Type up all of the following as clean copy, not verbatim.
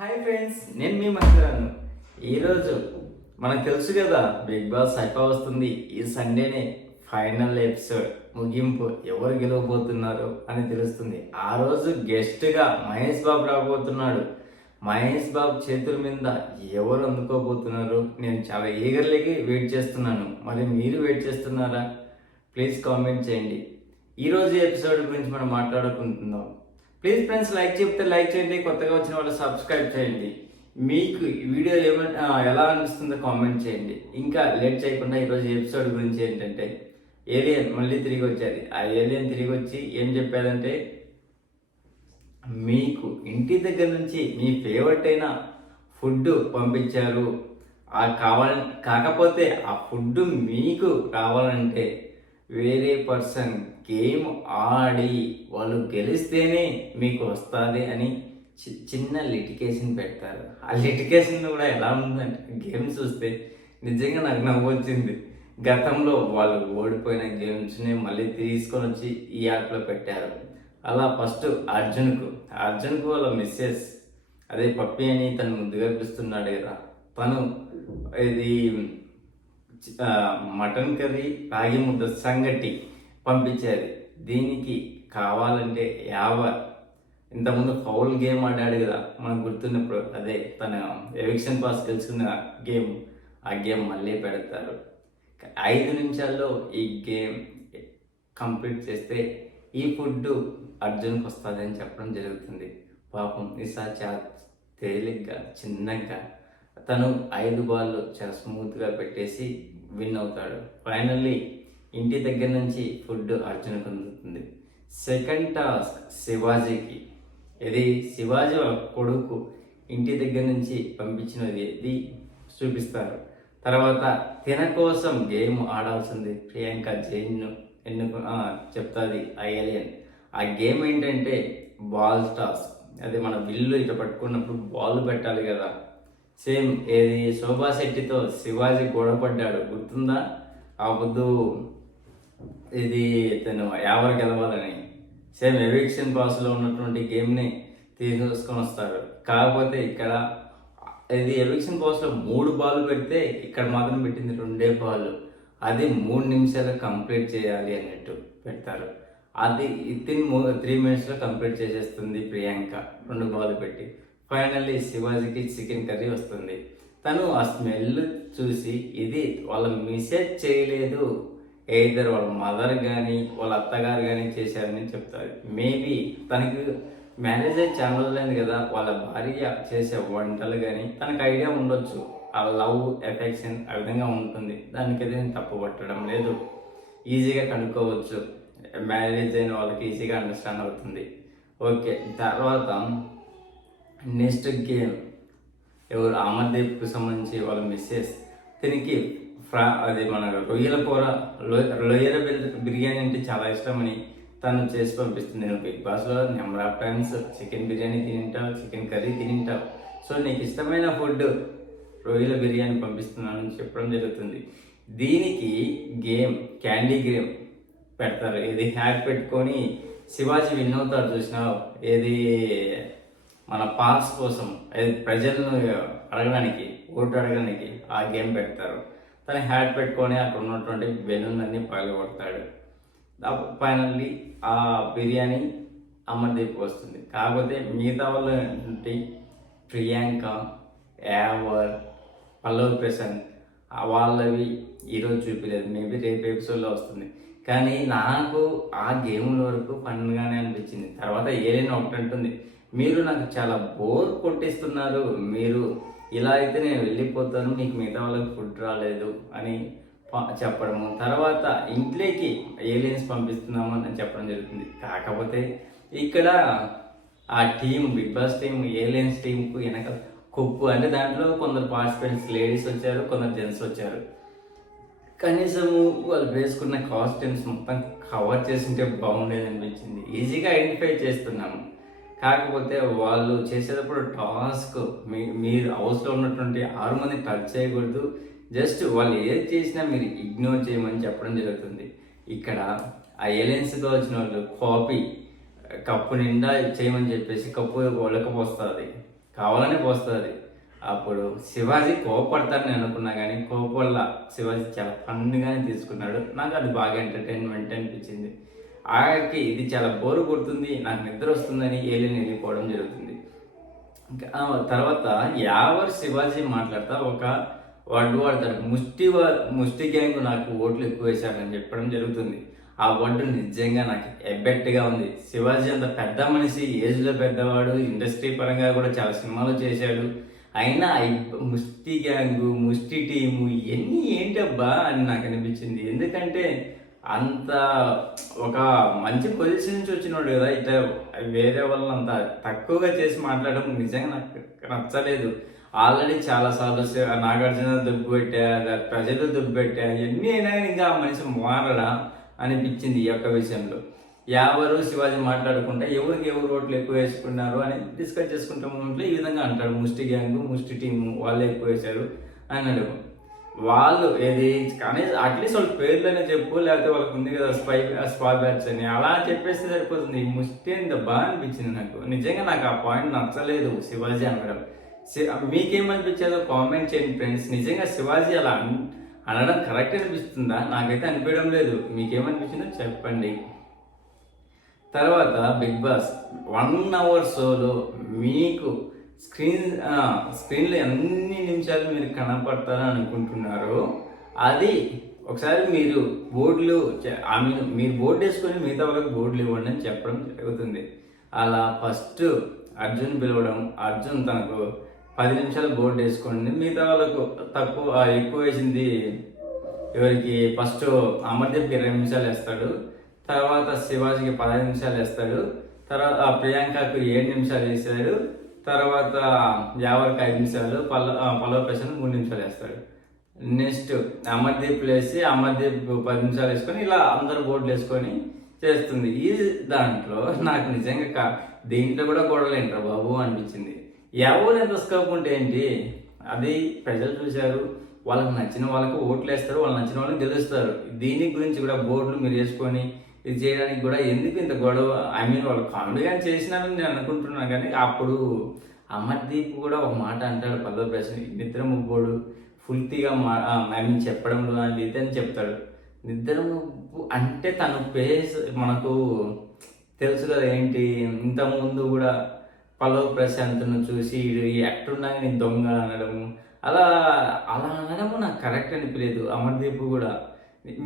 Hi friends, నేను మీ మహిళను. ఈరోజు మనకు తెలుసు కదా, బిగ్ బాస్ అయిపో వస్తుంది. ఈ సండేనే ఫైనల్ ఎపిసోడ్ ముగింపు, ఎవరు గెలవబోతున్నారు అని తెలుస్తుంది. ఆ రోజు గెస్ట్గా మహేష్ బాబు రాబోతున్నాడు. మహేష్ బాబు చేతుల మీద ఎవరు అందుకోబోతున్నారు? నేను చాలా ఈగర్లీగా వెయిట్ చేస్తున్నాను. మరి మీరు వెయిట్ చేస్తున్నారా? ప్లీజ్ కామెంట్ చేయండి. ఈరోజు ఎపిసోడ్ గురించి మనం మాట్లాడుకుంటున్నాం. ప్లీజ్ ఫ్రెండ్స్, లైక్ చెప్తే లైక్ చేయండి, కొత్తగా వచ్చిన వాళ్ళు సబ్స్క్రైబ్ చేయండి. మీకు ఈ వీడియో ఎలా అనిపిస్తుందో కామెంట్ చేయండి. ఇంకా లేట్ చేయకుండా ఈరోజు ఎపిసోడ్ గురించి ఏంటంటే, ఏలియన్ మళ్ళీ తిరిగి వచ్చేది. ఆ ఏలియన్ తిరిగి వచ్చి ఏం చెప్పేదంటే, మీకు ఇంటి దగ్గర నుంచి మీ ఫేవరెట్ అయిన ఫుడ్ పంపించారు. కాకపోతే ఆ ఫుడ్ మీకు కావాలంటే వేరే పర్సన్ గేమ్ ఆడి వాళ్ళు గెలిస్తేనే మీకు వస్తుంది అని చిన్న లిటికేషన్ పెడతారు. ఆ లిటికేషన్ కూడా ఎలా ఉందంటే, గేమ్ చూస్తే నిజంగా నాకు నవ్వు వచ్చింది. గతంలో వాళ్ళు ఓడిపోయిన గేమ్స్ని మళ్ళీ తీసుకొని వచ్చి ఈ యాప్లో పెట్టారు. అలా ఫస్ట్ అర్జున్కు వాళ్ళ మిస్సెస్, అదే పప్పి అని తను ముద్దుగా పిలుస్తున్నాడు కదా, తను ఇది మటన్ కర్రీ, రాగి ముద్ద సంగటి పంపించారు. దీనికి కావాలంటే ఇంతకుముందు ఫౌల్ గేమ్ ఆడాడు కదా మనకు గుర్తున్నప్పుడు, అదే తన ఎవిక్షన్ పాస్ తెలుసుకున్న గేమ్, ఆ గేమ్ మళ్ళీ పెడతారు. 5 నిమిషాల్లో ఈ గేమ్ కంప్లీట్ చేస్తే ఈ ఫుడ్ అర్జున్కి వస్తుంది అని చెప్పడం జరుగుతుంది. పాపం ఈసారి చాలా తేలిగ్గా చిన్నగా తను 5 బాళ్ళు చాలా స్మూత్గా పెట్టేసి విన్ అవుతాడు. ఫైనల్లీ ఇంటి దగ్గర నుంచి ఫుడ్ అర్జున్కి అందుతుంది. సెకండ్ టాస్క్ శివాజీకి. ఇది శివాజీ వాళ్ళ కొడుకు ఇంటి దగ్గర నుంచి పంపించినది ఇది చూపిస్తారు. తర్వాత తిన కోసం గేమ్ ఆడాల్సింది ప్రియాంక జైన్ను చెప్తుంది ఆ ఏలియన్. ఆ గేమ్ ఏంటంటే బాల్ టాస్. అది మన బిల్లు ఇట్లా పట్టుకున్నప్పుడు బాల్ పెట్టాలి కదా. సేమ్ ఏది శోభా శెట్టితో శివాజీ గొడవపడ్డాడు గుర్తుందా? ఆ పొద్దు ఇది తను ఎవరు గెలవాలని. సేమ్ ఎవిక్షన్ పాస్లో ఉన్నటువంటి గేమ్ని తీసుకొని వస్తాడు. కాకపోతే ఇక్కడ ఇది ఎవిక్షన్ పాస్లో 3 బాల్ పెడితే ఇక్కడ మాత్రం పెట్టింది 2 బాల్. అది 3 నిమిషాలు కంప్లీట్ చేయాలి అన్నట్టు పెడతారు. అది 3 మినిట్స్లో కంప్లీట్ చేసేస్తుంది ప్రియాంక 2 బాల్ పెట్టి. ఫైనల్లీ శివాజీకి చికెన్ కర్రీ వస్తుంది. తను ఆ స్మెల్ చూసి ఇది వాళ్ళ మిస్సెస్ చేయలేదు, ఎయిదర్ వాళ్ళ మదర్ కానీ వాళ్ళ అత్తగారు కానీ చేశారని చెప్తారు. మేబీ తనకి మ్యారేజ్ అయ్యి చాలా రోజులైంది కదా, వాళ్ళ భార్య చేసే వంటలు కానీ తనకు ఐడియా ఉండొచ్చు. ఆ లవ్ ఎఫెక్షన్ ఆ విధంగా ఉంటుంది. దానికైతే నేను తప్పు పట్టడం లేదు, ఈజీగా కనుక్కోవచ్చు. మ్యారేజ్ అయిన వాళ్ళకి ఈజీగా అండర్స్టాండ్ అవుతుంది. ఓకే, తర్వాత నెక్స్ట్ గేమ్ ఎవరు అమర్దీప్కి సంబంధించి వాళ్ళ మిస్సెస్. దీనికి అది మన రొయ్యల బిర్యానీ అంటే చాలా ఇష్టమని తను చేసి పంపిస్తుంది. నేను బిగ్ బాస్లో number of times chicken biryani తింటావు, చికెన్ కర్రీ తింటావు, సో నీకు ఇష్టమైన ఫుడ్ రొయ్యల బిర్యానీ పంపిస్తున్నానని చెప్పడం జరుగుతుంది. దీనికి గేమ్ క్యాండీ గేమ్ పెడతారు. ఇది హ్యాక్ పెట్టుకొని శివాజీ విన్ అవుతాడు చూసినావు, ఏది మన పాస్ కోసం, అది ప్రజలను అడగడానికి, ఓటు అడగడానికి ఆ గేమ్ పెడతారు. తను హ్యాట్ పెట్టుకొని అక్కడ ఉన్నటువంటి బెలూన్ అన్ని పగలగొడతాడు. ఫైనల్లీ ఆ బిర్యానీ అమర్దీప్ వస్తుంది. కాకపోతే మిగతా వాళ్ళు ఏంటంటే ప్రియాంక, యావర్, పల్లవ్ ప్రశాంత్ వాళ్ళవి ఈరోజు చూపించలేదు. మేబీ రేపు ఎపిసోడ్లో వస్తుంది. కానీ నాకు ఆ గేమ్ల వరకు ఫన్గానే అనిపించింది. తర్వాత ఏదైనా ఒకటి అంటుంది, మీరు నాకు చాలా బోర్ కొట్టిస్తున్నారు, మీరు ఇలా అయితే నేను వెళ్ళిపోతాను, మీకు మిగతా వాళ్ళకి ఫుడ్ రాలేదు అని చెప్పడము. తర్వాత ఇంట్లోకి ఏలియన్స్ పంపిస్తున్నాము అని చెప్పడం జరుగుతుంది. కాకపోతే ఇక్కడ ఆ team, Big Boss team aliens టీంకు వెనక కుప్పు అంటే దాంట్లో కొందరు పార్టిసిపెంట్స్ లేడీస్ వచ్చారు, కొందరు జెంట్స్ వచ్చారు. కనీసము వాళ్ళు వేసుకున్న కాస్ట్యూమ్స్ మొత్తం కవర్ చేసింటే బాగుండేది అనిపించింది. ఈజీగా ఐడెంటిఫై చేస్తున్నాము. కాకపోతే వాళ్ళు చేసేటప్పుడు టాస్క్ మీరు హౌస్లో ఉన్నటువంటి 6 మంది టచ్ చేయకూడదు, జస్ట్ వాళ్ళు ఏది చేసినా మీరు ఇగ్నోర్ చేయమని చెప్పడం జరుగుతుంది. ఇక్కడ ఆ ఏలియన్స్తో వచ్చిన వాళ్ళు కాపీ కప్పు నిండా చేయమని చెప్పేసి కప్పు ఒలకపోస్తుంది. కావాలనే పోస్తుంది. అప్పుడు శివాజీ కోపడతారని నేను అనుకున్నా, కానీ కోపవల్ల శివాజీ చాలా ఫన్గానే తీసుకున్నాడు. నాకు అది బాగా ఎంటర్టైన్మెంట్ అనిపించింది. ఆఖరికి ఇది చాలా బోరు కొడుతుంది, నాకు నిద్ర వస్తుందని ఏలియన్ వెళ్ళిపోవడం జరుగుతుంది. తర్వాత యావర్ శివాజీ మాట్లాడతా ఒక వర్డ్ వాడతాడు, ముష్టి గ్యాంగ్ నాకు ఓట్లు ఎక్కువ వేశారని చెప్పడం జరుగుతుంది. ఆ వర్డ్ నిజంగా నాకు ఎబ్బెట్టుగా ఉంది. శివాజీ అంత పెద్ద మనిషి, ఏజ్లో పెద్దవాడు, ఇండస్ట్రీ పరంగా కూడా చాలా సినిమాలు చేశాడు. అయినా ముష్టి గ్యాంగు, ముష్టి టీము ఇవన్నీ ఏంటబ్బా అని నాకు అనిపించింది. ఎందుకంటే అంత ఒక మంచి పొజిషన్ నుంచి వచ్చినాడు కదా, ఇట్లా వేరే వాళ్ళని అంత తక్కువగా చేసి మాట్లాడడం నిజంగా నాకు నచ్చలేదు. ఆల్రెడీ చాలాసార్లు నాగార్జున దుబ్బు పెట్టా, ప్రజలు దుబ్బు పెట్టా, ఎన్ని అయినా ఇంకా ఆ మనిషి మారడా అనిపించింది ఈ యొక్క విషయంలో. ఎవరు శివాజీ మాట్లాడుకుంటే ఎవరికి ఎవరు ఓట్లు ఎక్కువ వేసుకున్నారు అని డిస్కస్ చేసుకుంటే మూమెంట్లో ఈ విధంగా అంటాడు, ముష్టి గ్యాంగు, ముష్టి టీము వాళ్ళే ఎక్కువ వేశారు అన్నాడు. వాళ్ళు ఏది కానీ అట్లీస్ట్ వాళ్ళ పేర్లనే చెప్పు, లేకపోతే వాళ్ళకి ఉంది కదా స్పై బ్యాచ్ అని, అలా చెప్పేస్తే సరిపోతుంది. ముష్టి ఎంత బాగా అనిపించింది నాకు. నిజంగా నాకు ఆ పాయింట్ నచ్చలేదు శివాజీ అనడం. మీకేమనిపించేదో కామెంట్ చేయండి ఫ్రెండ్స్. నిజంగా శివాజీ అలా అనడం కరెక్ట్ అనిపిస్తుందా? నాకైతే అనిపించడం లేదు. మీకేమనిపించిందో చెప్పండి. తర్వాత బిగ్ బాస్ 1 hour షోలో మీకు స్క్రీన్లో ఎన్ని నిమిషాలు మీరు కనపడతారని అనుకుంటున్నారో అది ఒకసారి మీరు బోర్డులు మీరు బోర్డు వేసుకొని మిగతా వాళ్ళకి బోర్డులు ఇవ్వండి అని చెప్పడం జరుగుతుంది. అలా ఫస్ట్ అర్జున్ పిలవడం, అర్జున్ తనకు 10 నిమిషాలు బోర్డు వేసుకోండి, మిగతా వాళ్ళకు ఎక్కువ వేసింది ఎవరికి ఫస్ట్ అమర్దీప్కి 20 నిమిషాలు వేస్తాడు, తర్వాత శివాజీకి 15 నిమిషాలు వేస్తాడు, తర్వాత ప్రియాంకకు 7 నిమిషాలు వేసాడు, తర్వాత యావర్కి 5 నిమిషాలు, పల్లవ ప్రశాంత్ 3 నిమిషాలు వేస్తాడు. నెక్స్ట్ అమర్దీప్ వేసి అమర్దీప్ 10 నిమిషాలు వేసుకొని ఇలా అందరు బోర్డులు వేసుకొని చేస్తుంది. ఈ దాంట్లో నాకు నిజంగా దీంట్లో కూడా గొడవలు ఏంట్రా బాబు అనిపించింది. ఎవరు ఎంత స్కోప్ ఉంటే ఏంటి, అది ప్రజలు చూశారు, వాళ్ళకి నచ్చిన వాళ్ళకి ఓట్లు వేస్తారు, వాళ్ళు నచ్చిన వాళ్ళకి గెలుస్తారు. దీని గురించి కూడా బోర్డులు మీరు వేసుకొని ఇది చేయడానికి కూడా ఎందుకు ఇంత గొడవ? వాళ్ళు కామెడీగా చేసినారని నేను అనుకుంటున్నాను. కానీ అప్పుడు అమర్దీప్ కూడా ఒక మాట అంటాడు, పల్లవ ప్రశ్న నిద్ర ముబ్బోడు ఫుల్తీగా చెప్పడంలో అని ఇదని చెప్తాడు. నిద్ర ముబ్బు అంటే తన పేస్ మనకు తెలుసు కదా ఏంటి. ఇంతకుముందు కూడా పల్లవ ప్రశాంత్ను చూసి ఎట్టున్నాగా నేను దొంగ అనడము, అలా అనడము నాకు కరెక్ట్ అనిపించలేదు. అమర్దీప్ కూడా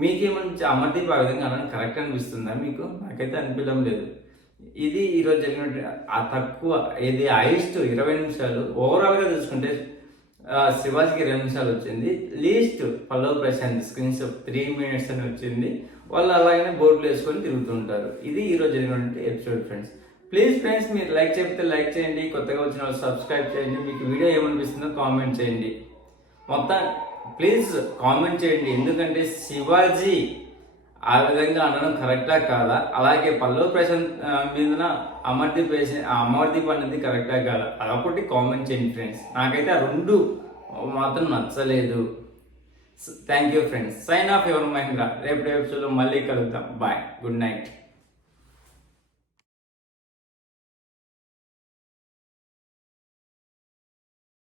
మీకేమని అమర్దీప్ ఆ విధంగా అనడం కరెక్ట్ అనిపిస్తుందా మీకు? నాకైతే అనిపించడం లేదు. ఇది ఈరోజు జరిగిన ఆ తక్కువ ఇది హైయెస్ట్ 20 నిమిషాలు. ఓవరాల్గా చూసుకుంటే శివాజీకి 20 నిమిషాలు వచ్చింది. Least Pallavi Prashanth screens 3 minutes అని వచ్చింది. వాళ్ళు అలాగనే బోర్డులు వేసుకొని తిరుగుతుంటారు. ఇది ఈరోజు జరిగినటువంటి ఎపిసోడ్ ఫ్రెండ్స్. ప్లీజ్ ఫ్రెండ్స్, మీరు లైక్ చెప్తే లైక్ చేయండి, కొత్తగా వచ్చిన వాళ్ళు సబ్స్క్రైబ్ చేయండి, మీకు వీడియో ఏమనిపిస్తుందో కామెంట్ చేయండి. మొత్తం ప్లీజ్ కామెంట్ చేయండి. ఎందుకంటే శివాజీ ఆ విధంగా అనడం కరెక్టా కాదా, అలాగే పల్లవ ప్రశాంత్ మీద అమర్దీప్ అనేది కరెక్టా కాదా, అదొకటి కామెంట్ చేయండి ఫ్రెండ్స్. నాకైతే ఆ 2 మాత్రం నచ్చలేదు. Thank you friends. Sign off your Mahendra. రేపు ఎపిసోడ్లో మళ్ళీ కలుద్దాం. Bye, good night.